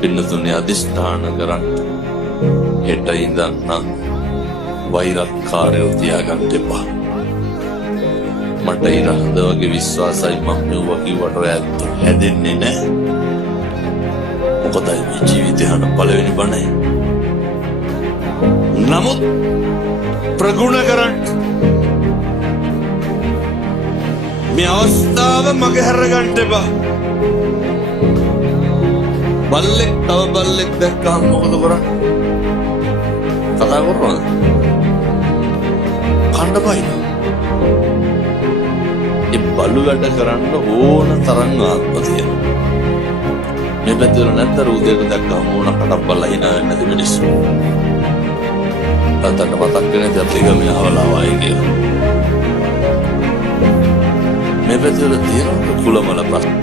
පින්නතුනේ අදිෂ්ඨාන කරන්න. හෙට ඉඳන් වෛරක්කාරයෝ තියාගන්න එපා. මට ඉරහඳ වගේ විශ්වාසයි මම මෙව්වා කිව්වට ඔය ඇත්ත හැදෙන්නේ නැහැ. මොකදයි මේ ජීවිතේ හන පළවෙනි බණයි. නමුත් ප්‍රගුණ කරන්න. මේ අවස්ථාව මගේ හැරගන්න එපා. බල්ලෙක් තව බල්ලෙක් දැක්කම මොකද කරන්නේ? කතා කරනවද? කණ්ඩ බයින. ඒ බලු වැඩ කරන්න ඕන තරම් ආත්ම තියෙනවා. මේ පැත්තේ නැත්තර උදේට දැක්කම ඕන කටක් බලලා hina වෙන්නේ නැති මිනිස්සු. තාත්තට මතක් වෙන්නේ දැත්ලිග මේ අවලාවයි කියලා. මේ පැත්තේ තියෙන කුලමල ප්‍රශ්න